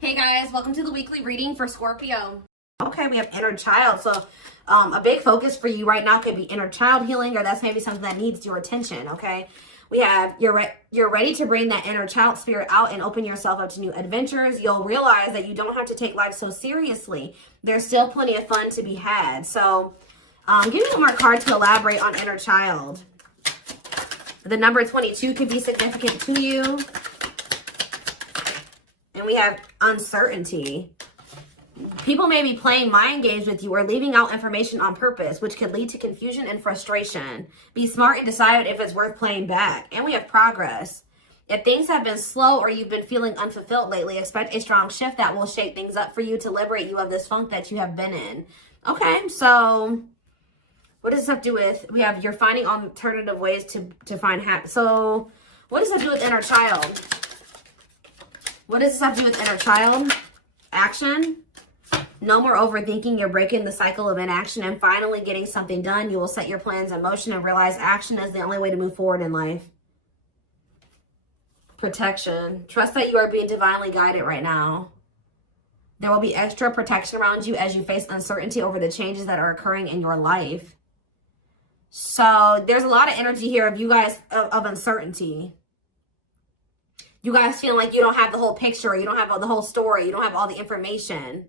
Hey guys, welcome to the weekly reading for Scorpio. Okay, we have inner child. So a big focus for you right now could be inner child healing, or that's maybe something that needs your attention, okay? We have you're ready to bring that inner child spirit out and open yourself up to new adventures. You'll realize that you don't have to take life so seriously. There's still plenty of fun to be had. So give me one more card to elaborate on inner child. The number 22 could be significant to you. And we have uncertainty. People may be playing mind games with you or leaving out information on purpose, which could lead to confusion and frustration. Be smart and decide if it's worth playing back. And we have progress. If things have been slow or you've been feeling unfulfilled lately, expect a strong shift that will shake things up for you to liberate you of this funk that you have been in. Okay, so what does this have to do with? We have you're finding alternative ways to find happiness. So what does that do with inner child? What does this have to do with inner child? Action. No more overthinking. You're breaking the cycle of inaction and finally getting something done. You will set your plans in motion and realize action is the only way to move forward in life. Protection. Trust that you are being divinely guided right now. There will be extra protection around you as you face uncertainty over the changes that are occurring in your life. So there's a lot of energy here of you guys of uncertainty. You guys feel like you don't have the whole picture. You don't have the whole story. You don't have all the information.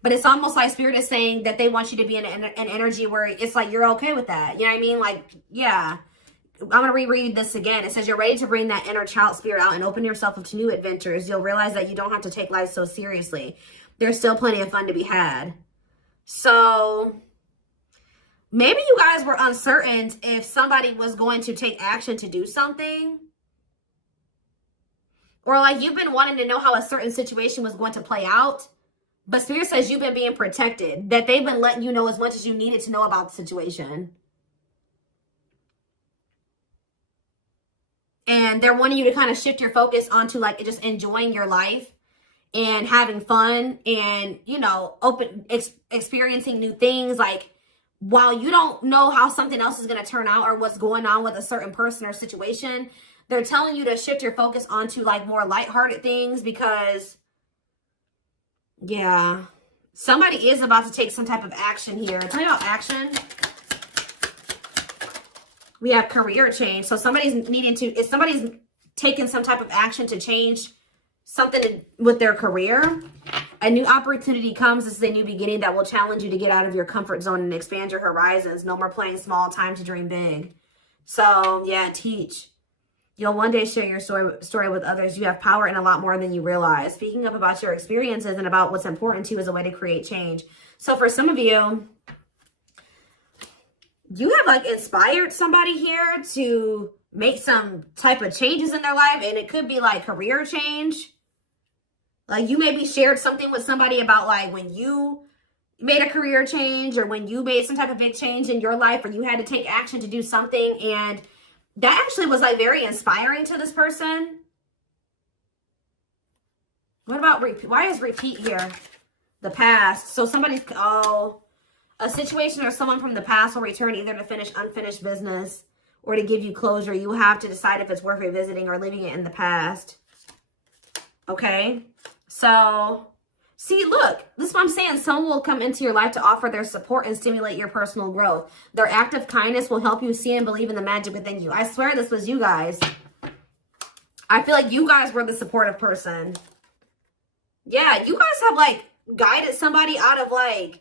But it's almost like Spirit is saying that they want you to be in an energy where it's like you're okay with that. You know what I mean? Like, yeah. I'm going to reread this again. It says you're ready to bring that inner child spirit out and open yourself up to new adventures. You'll realize that you don't have to take life so seriously. There's still plenty of fun to be had. So maybe you guys were uncertain if somebody was going to take action to do something. Or like you've been wanting to know how a certain situation was going to play out. But Spirit says you've been being protected. That they've been letting you know as much as you needed to know about the situation. And they're wanting you to kind of shift your focus onto like just enjoying your life. And having fun. And, you know, experiencing new things. Like while you don't know how something else is going to turn out. Or what's going on with a certain person or situation. They're telling you to shift your focus onto like more lighthearted things because, yeah, somebody is about to take some type of action here. Tell me about action. We have career change. So somebody's if somebody's taking some type of action to change something with their career, a new opportunity comes. This is a new beginning that will challenge you to get out of your comfort zone and expand your horizons. No more playing small, time to dream big. So yeah, teach. You'll one day share your story with others. You have power in a lot more than you realize. Speaking up about your experiences and about what's important to you is a way to create change. So for some of you, you have like inspired somebody here to make some type of changes in their life. And it could be like career change. Like you maybe shared something with somebody about like when you made a career change or when you made some type of big change in your life or you had to take action to do something, and that actually was like very inspiring to this person. What about repeat? Why is repeat here? The past. So somebody's, a situation or someone from the past will return either to finish unfinished business or to give you closure. You have to decide if it's worth revisiting or leaving it in the past. Okay. So see, look, this is what I'm saying. Someone will come into your life to offer their support and stimulate your personal growth. Their act of kindness will help you see and believe in the magic within you. I swear this was you guys. I feel like you guys were the supportive person. Yeah, you guys have like guided somebody out of like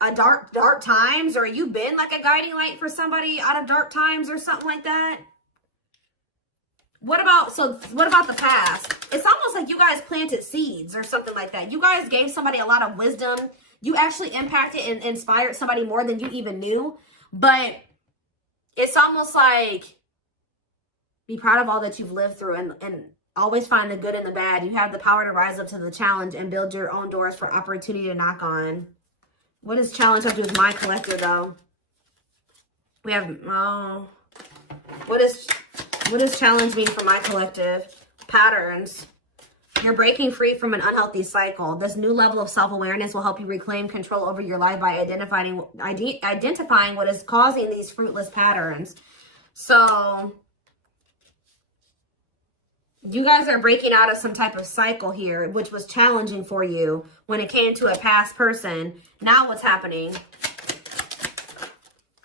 a dark times, or you've been like a guiding light for somebody out of dark times or something like that. What about the past? It's almost like you guys planted seeds or something like that. You guys gave somebody a lot of wisdom. You actually impacted and inspired somebody more than you even knew. But it's almost like be proud of all that you've lived through and always find the good and the bad. You have the power to rise up to the challenge and build your own doors for opportunity to knock on. What does challenge have to do with my collector though? We have, what does challenge mean for my collective? Patterns. You're breaking free from an unhealthy cycle. This new level of self-awareness will help you reclaim control over your life by identifying what is causing these fruitless patterns. So You guys are breaking out of some type of cycle here, which was challenging for you when it came to a past person. Now what's happening?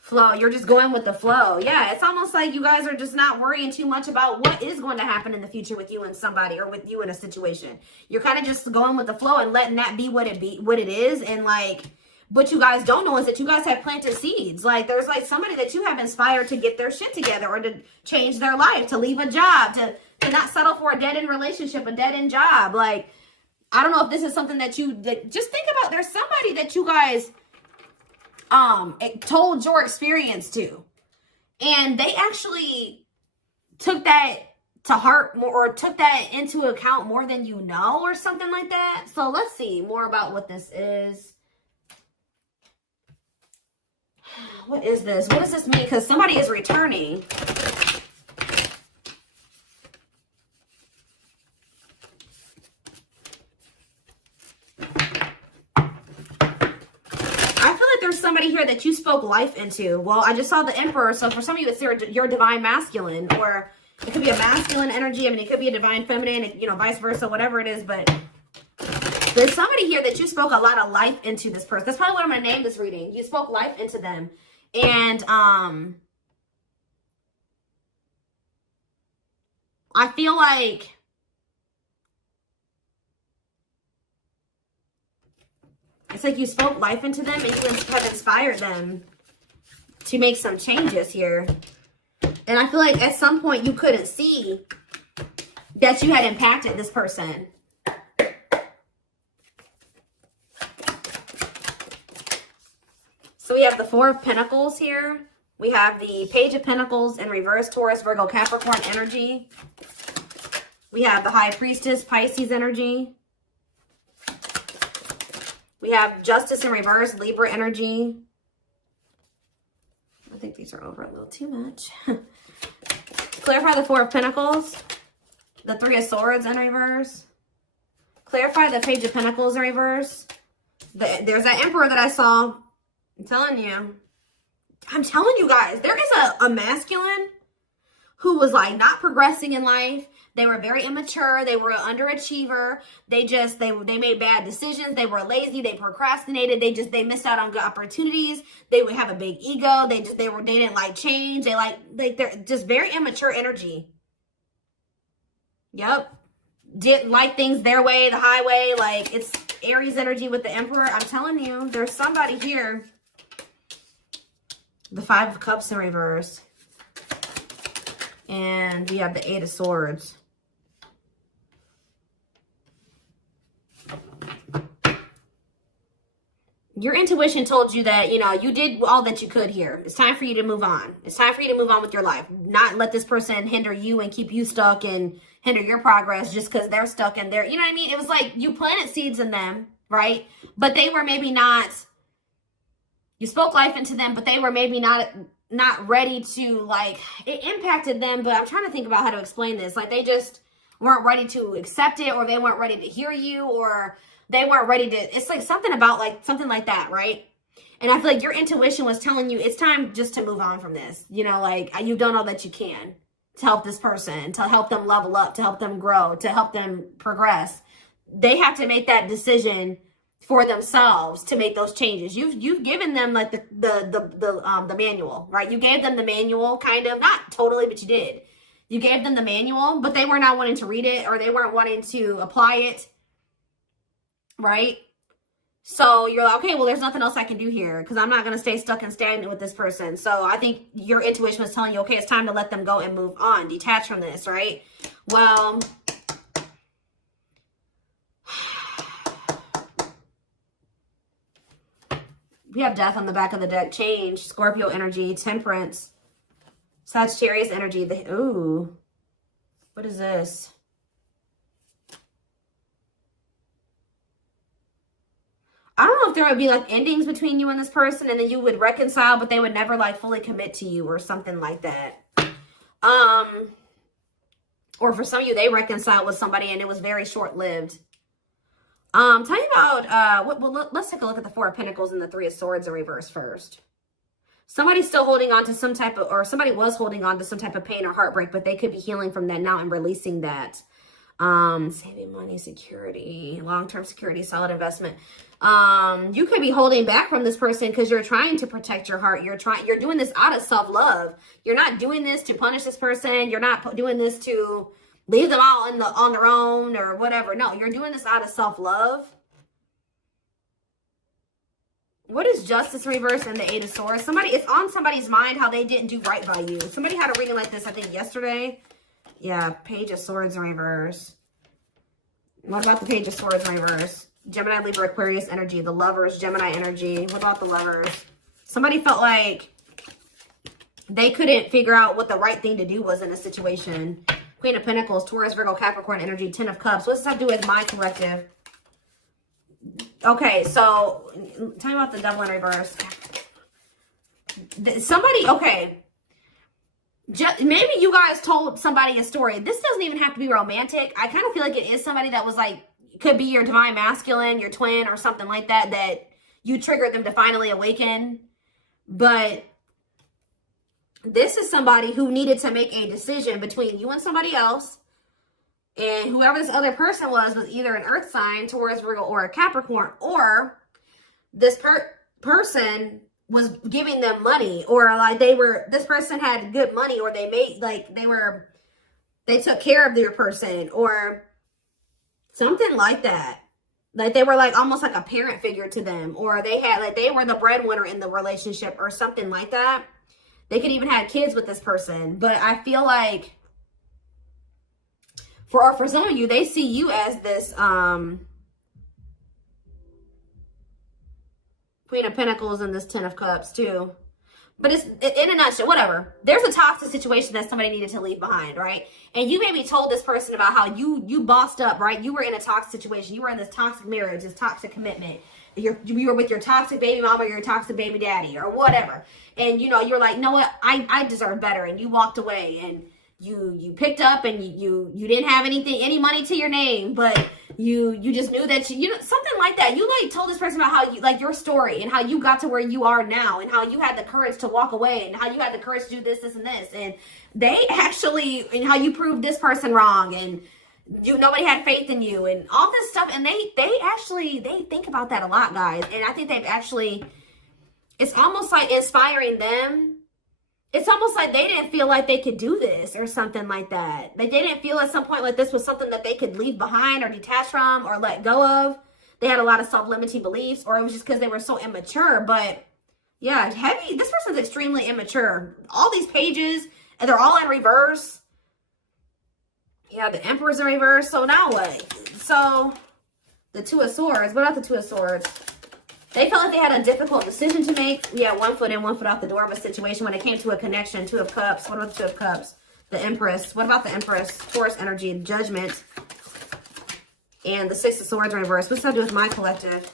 Flow. You're just going with the flow. Yeah, it's almost like you guys are just not worrying too much about what is going to happen in the future with you and somebody, or with you in a situation. You're kind of just going with the flow and letting that be what it is. And like, what you guys don't know is that you guys have planted seeds. Like, there's like somebody that you have inspired to get their shit together, or to change their life, to leave a job, to not settle for a dead-end relationship, a dead-end job. Like, I don't know if this is something that just think about. There's somebody that you guys told your experience to, and they actually took that to heart more, or took that into account more than you know, or something like that. So let's see more about what this is. What is this? What does this mean? Because somebody is returning. Somebody here that you spoke life into. Well, I just saw the Emperor, so for some of you, it's your divine masculine, or it could be a masculine energy. I mean, it could be a divine feminine, you know, vice versa, whatever it is. But there's somebody here that you spoke a lot of life into this person. That's probably what I'm going to name this reading. You spoke life into them. And I feel like it's like you spoke life into them, and you have inspired them to make some changes here. And I feel like at some point you couldn't see that you had impacted this person. So we have the Four of Pentacles here. We have the Page of Pentacles in reverse, Taurus, Virgo, Capricorn energy. We have the High Priestess, Pisces energy. We have Justice in reverse, Libra energy. I think these are over a little too much. Clarify the Four of Pentacles. The Three of Swords in reverse. Clarify the Page of Pentacles in reverse. There's that Emperor that I saw. I'm telling you guys, there is a masculine who was like not progressing in life. They were very immature. They were an underachiever. They made bad decisions. They were lazy. They procrastinated. They missed out on good opportunities. They would have a big ego. They didn't like change. They're just very immature energy. Yep. Didn't like things their way, the highway. Like, it's Aries energy with the Emperor. I'm telling you, there's somebody here. The Five of Cups in reverse. And we have the Eight of Swords. Your intuition told you that, you know, you did all that you could here. It's time for you to move on. It's time for you to move on with your life. Not let this person hinder you and keep you stuck and hinder your progress just because they're stuck in there. You know what I mean? It was like you planted seeds in them, right? But they were maybe not, you spoke life into them, but they were maybe not ready to, like, it impacted them. But I'm trying to think about how to explain this. Like, they just weren't ready to accept it, or they weren't ready to hear you, or they weren't ready to, it's like something about like, something like that, right? And I feel like your intuition was telling you it's time just to move on from this. You know, like, you've done all that you can to help this person, to help them level up, to help them grow, to help them progress. They have to make that decision for themselves to make those changes. You've given them like the manual, right? You gave them the manual, kind of, not totally, but you did. You gave them the manual, but they were not wanting to read it, or they weren't wanting to apply it, right? So you're like, okay, well, there's nothing else I can do here because I'm not going to stay stuck and stagnant with this person. So I think your intuition was telling you, okay, it's time to let them go and move on, detach from this, right? Well, we have Death on the back of the deck. Change, Scorpio energy, Temperance, Sagittarius energy. Ooh, what is this? I don't know if there would be like endings between you and this person, and then you would reconcile, but they would never like fully commit to you or something like that. Or for some of you, they reconciled with somebody and it was very short-lived. Tell me about, let's take a look at the Four of Pentacles and the Three of Swords in reverse first. Somebody's still holding on to some type of, or somebody was holding on to some type of pain or heartbreak, but they could be healing from that now and releasing that. Saving money, security, long-term security, solid investment. You could be holding back from this person because you're trying to protect your heart. You're doing this out of self-love. You're not doing this to punish this person. You're not doing this to leave them all on their own or whatever. No, you're doing this out of self-love. What is Justice reverse and the Eight of Swords? It's on somebody's mind how they didn't do right by you. Somebody had a reading like this, I think, yesterday. Yeah, Page of Swords in reverse. What about the Page of Swords in reverse? Gemini, Libra, Aquarius energy. The Lovers, Gemini energy. What about the Lovers? Somebody felt like they couldn't figure out what the right thing to do was in a situation. Queen of Pentacles, Taurus, Virgo, Capricorn energy. Ten of Cups. What does this have to do with my collective? Okay, so tell me about the Devil in reverse. Okay. Maybe you guys told somebody a story. This doesn't even have to be romantic. I kind of feel like it is somebody that was like, could be your divine masculine, your twin, or something like that, that you triggered them to finally awaken. But this is somebody who needed to make a decision between you and somebody else. And whoever this other person was either an earth sign, Taurus, Virgo, or a Capricorn, or this person was giving them money, or like this person had good money, or they took care of their person, or something like that. Like they were like almost like a parent figure to them, or they were the breadwinner in the relationship or something like that. They could even have kids with this person. But I feel like for some of you, they see you as this Queen of Pentacles and this Ten of Cups too. But it's in a nutshell, whatever. There's a toxic situation that somebody needed to leave behind, right? And you maybe told this person about how you bossed up, right? You were in a toxic situation. You were in this toxic marriage, this toxic commitment. You were with your toxic baby mama or your toxic baby daddy or whatever. And, you're like, you know what? I deserve better. And you walked away and you picked up and you didn't have any money to your name, but you just knew that something like that. You like told this person about how you like your story and how you got to where you are now and how you had the courage to walk away and how you had the courage to do this and this. And they actually, and how you proved this person wrong and nobody had faith in you and all this stuff. And they think about that a lot, guys. And I think it's almost like inspiring them. It's almost like they didn't feel like they could do this or something like that. They didn't feel at some point like this was something that they could leave behind or detach from or let go of. They had a lot of self-limiting beliefs, or it was just because they were so immature. But yeah, this person's extremely immature. All these pages, and they're all in reverse. Yeah, the Emperor's in reverse. So now what? So the Two of Swords. What about the Two of Swords? They felt like they had a difficult decision to make. Yeah, 1 foot in, 1 foot out the door of a situation when it came to a connection. Two of Cups. What about the Two of Cups? The Empress. What about the Empress? Taurus energy, Judgment. And the Six of Swords reverse. What's that to do with my collective?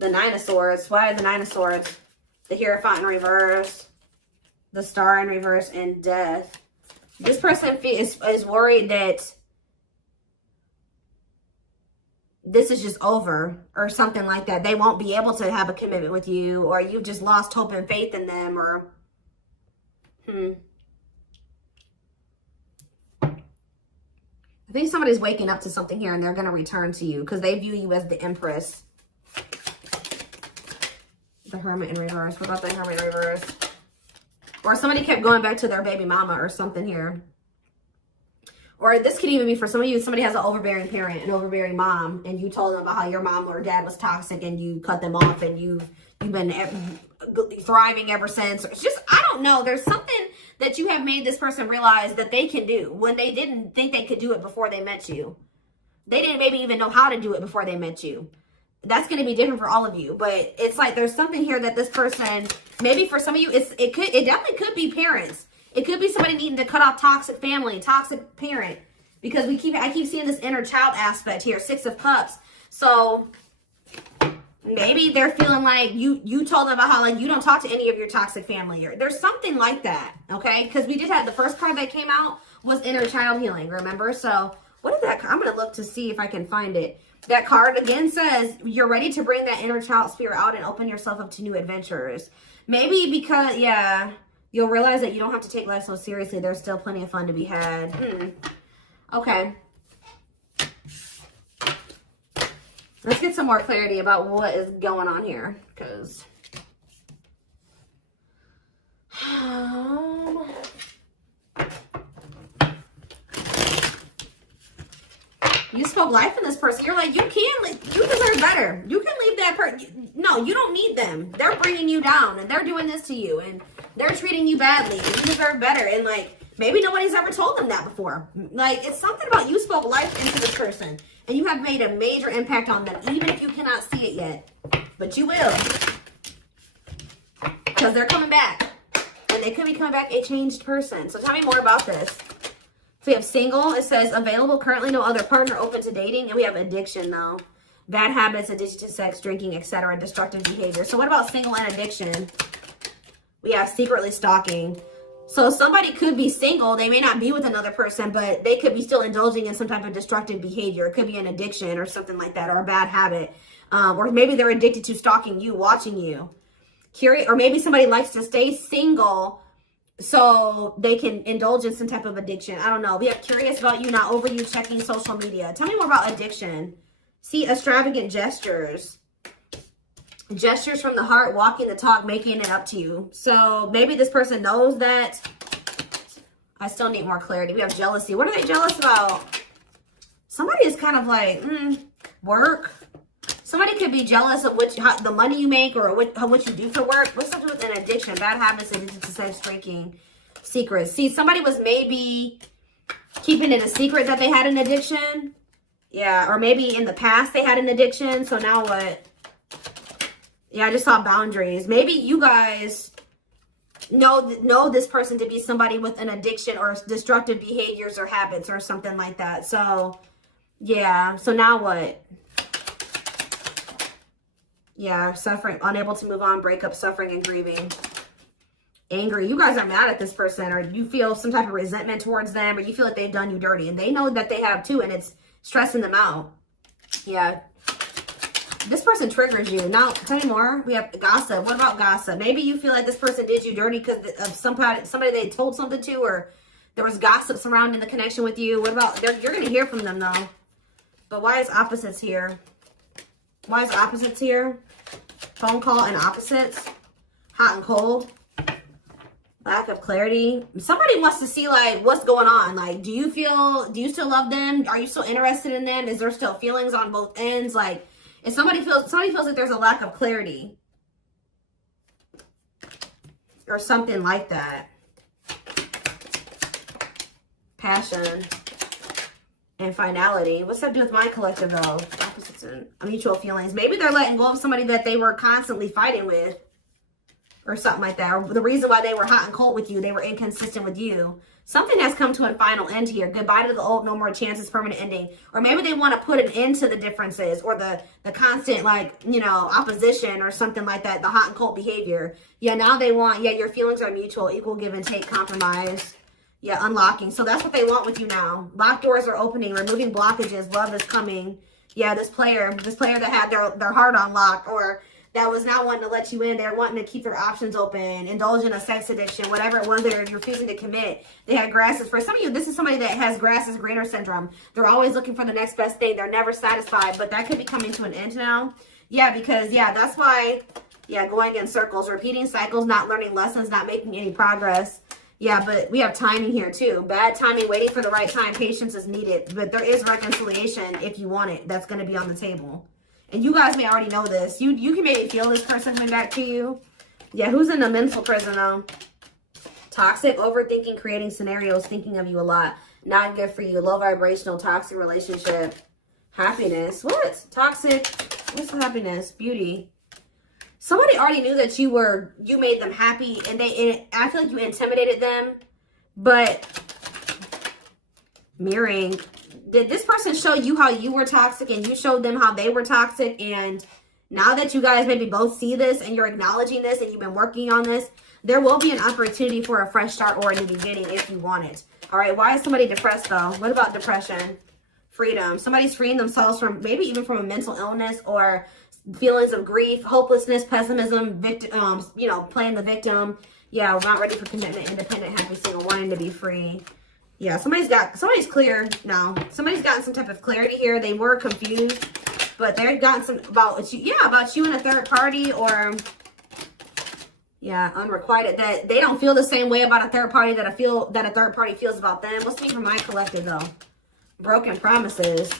The Nine of Swords. Why the Nine of Swords? The Hierophant in reverse. The Star in reverse. And Death. This person is worried that this is just over or something like that. They won't be able to have a commitment with you, or you've just lost hope and faith in them, or I think somebody's waking up to something here and they're going to return to you because they view you as the Empress. The Hermit in reverse. What about the Hermit in reverse? Or somebody kept going back to their baby mama or something here. Or this could even be for some of you, somebody has an overbearing parent, an overbearing mom, and you told them about how your mom or dad was toxic and you cut them off and you've been thriving ever since. It's just, I don't know. There's something that you have made this person realize that they can do when they didn't think they could do it before they met you. They didn't maybe even know how to do it before they met you. That's going to be different for all of you. But it's like there's something here that this person, maybe for some of you, it definitely could be parents. It could be somebody needing to cut off toxic family, toxic parent. Because I keep seeing this inner child aspect here, Six of Cups. So maybe they're feeling like you told them about how like you don't talk to any of your toxic family. Or there's something like that, okay? Because we did have the first card that came out was inner child healing, remember? So what is that? I'm going to look to see if I can find it. That card again says you're ready to bring that inner child spirit out and open yourself up to new adventures. Maybe because, yeah, you'll realize that you don't have to take life so seriously. There's still plenty of fun to be had. Okay. Let's get some more clarity about what is going on here, because you spoke life in this person. You're like, you deserve better. You can leave that person. No, you don't need them. They're bringing you down, and they're doing this to you, and they're treating you badly, and you deserve better. And like, maybe nobody's ever told them that before. Like, it's something about you spoke life into this person, and you have made a major impact on them, even if you cannot see it yet. But you will. Because they're coming back. And they could be coming back a changed person. So tell me more about this. So we have single. It says available, currently no other partner, open to dating. And we have addiction, though. Bad habits, addiction to sex, drinking, etc. Destructive behavior. So what about single and addiction? We have secretly stalking. So somebody could be single. They may not be with another person, but they could be still indulging in some type of destructive behavior. It could be an addiction or something like that, or a bad habit. Or maybe they're addicted to stalking you, watching you. Curious, or maybe somebody likes to stay single so they can indulge in some type of addiction. I don't know. We have curious about you, not over you, checking social media. Tell me more about addiction. See, extravagant gestures. Gestures from the heart, walking the talk, making it up to you. So maybe this person knows that. I still need more clarity. We have jealousy. What are they jealous about? Somebody is kind of like, work. Somebody could be jealous of the money you make or what you do for work. What's something with an addiction? Bad habits, addiction to sex, drinking, secrets. See, somebody was maybe keeping it a secret that they had an addiction. Yeah, or maybe in the past they had an addiction. So now what? Yeah, I just saw boundaries. Maybe you guys know this person to be somebody with an addiction or destructive behaviors or habits or something like that. So, yeah. So now what? Yeah, suffering, unable to move on, breakup, suffering, and grieving. Angry. You guys are mad at this person, or you feel some type of resentment towards them, or you feel like they've done you dirty, and they know that they have too, and it's stressing them out. Yeah. This person triggers you. Now, tell me more. We have gossip. What about gossip? Maybe you feel like this person did you dirty because of somebody they told something to, or there was gossip surrounding the connection with you. What about, you're going to hear from them, though. But why is opposites here? Why is opposites here? Phone call and opposites. Hot and cold. Lack of clarity. Somebody wants to see, like, what's going on. Like, do you still love them? Are you still interested in them? Is there still feelings on both ends? Like, if somebody feels like there's a lack of clarity. Or something like that. Passion. And finality. What's that do with my collective, though? Opposites and mutual feelings. Maybe they're letting go of somebody that they were constantly fighting with. Or something like that. Or the reason why they were hot and cold with you, they were inconsistent with you. Something has come to a final end here. Goodbye to the old, no more chances, permanent ending. Or maybe they want to put an end to the differences or the constant, like, you know, opposition or something like that. The hot and cold behavior. Yeah, now they want, yeah, your feelings are mutual, equal give and take, compromise. Yeah, unlocking. So that's what they want with you now. Locked doors are opening, removing blockages. Love is coming. Yeah, this player that had their heart unlocked, or that was not wanting to let you in. They're wanting to keep their options open, indulge in a sex addiction, whatever it was they're refusing to commit. They had grasses. For some of you, this is somebody that has grass is greener syndrome. They're always looking for the next best thing. They're never satisfied, but that could be coming to an end now. Yeah, because, yeah, that's why, yeah, going in circles, repeating cycles, not learning lessons, not making any progress. Yeah, but we have timing here too. Bad timing, waiting for the right time. Patience is needed. But there is reconciliation if you want it. That's going to be on the table. And you guys may already know this. You can maybe feel this person coming back to you. Yeah, who's in a mental prison though? Toxic, overthinking, creating scenarios, thinking of you a lot. Not good for you. Low vibrational, toxic relationship. Happiness. What? Toxic. What's happiness? Beauty. Somebody already knew that you made them happy, and I feel like you intimidated them. But mirroring, did this person show you how you were toxic and you showed them how they were toxic? And now that you guys maybe both see this and you're acknowledging this and you've been working on this, there will be an opportunity for a fresh start or a new beginning if you want it. All right, why is somebody depressed though? What about depression? Freedom. Somebody's freeing themselves from maybe even from a mental illness or feelings of grief, hopelessness, pessimism, victim, you know, playing the victim. Yeah, we're not ready for commitment, independent, happy, single, wanting to be free. Yeah, somebody's clear now. Somebody's gotten some type of clarity here. They were confused. But they've gotten some about you, yeah, about you and a third party, or yeah, unrequited, that they don't feel the same way about a third party that a third party feels about them. What's me for my collective though? Broken promises,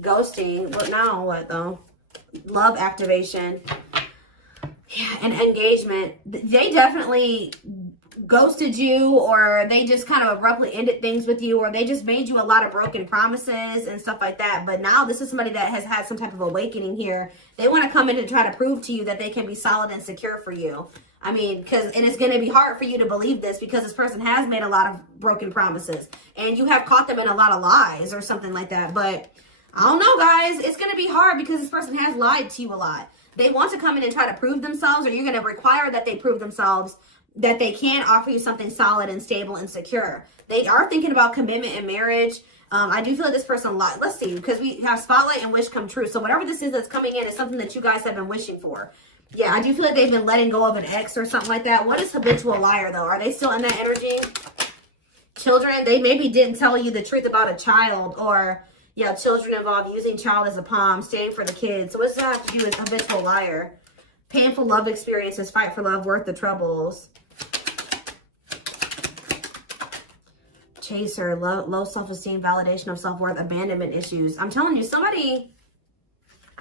ghosting. What now? What though? Love activation. Yeah, and engagement. They definitely ghosted you, or they just kind of abruptly ended things with you, or they just made you a lot of broken promises and stuff like that. But now this is somebody that has had some type of awakening here. They want to come in and try to prove to you that they can be solid and secure for you. I mean, and it's going to be hard for you to believe this because this person has made a lot of broken promises and you have caught them in a lot of lies or something like that. But I don't know, guys. It's going to be hard because this person has lied to you a lot. They want to come in and try to prove themselves, or you're going to require that they prove themselves that they can offer you something solid and stable and secure. They are thinking about commitment and marriage. I do feel like this person, let's see, because we have spotlight and wish come true. So whatever this is that's coming in is something that you guys have been wishing for. Yeah, I do feel like they've been letting go of an ex or something like that. What is habitual liar, though? Are they still in that energy? Children, they maybe didn't tell you the truth about a child, or yeah, children involved, using child as a palm, staying for the kids. So what's that have to do with habitual liar? Painful love experiences, fight for love, worth the troubles. Chaser, low self-esteem, validation of self-worth, abandonment issues. I'm telling you, somebody,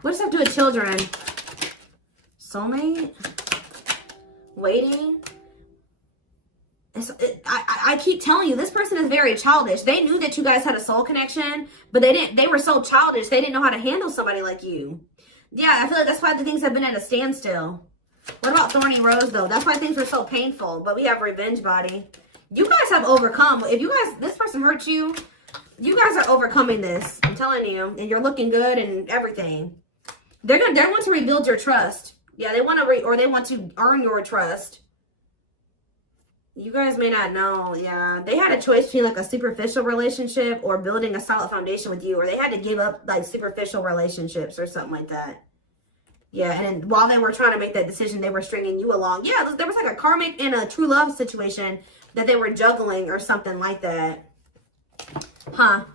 what does that have to do with children? Soulmate? Waiting? I keep telling you, this person is very childish. They knew that you guys had a soul connection, but they were so childish, they didn't know how to handle somebody like you. Yeah, I feel like that's why the things have been at a standstill. What about Thorny Rose, though? That's why things were so painful, but we have Revenge Body. You guys have overcome. If you guys, this person hurt you, you guys are overcoming this. I'm telling you, and you're looking good and everything. They want to rebuild your trust. Yeah, they want to they want to earn your trust. You guys may not know. Yeah, they had a choice between like a superficial relationship or building a solid foundation with you, or they had to give up like superficial relationships or something like that. Yeah, and then while they were trying to make that decision, they were stringing you along. Yeah, there was like a karmic and a true love situation that they were juggling or something like that. Huh.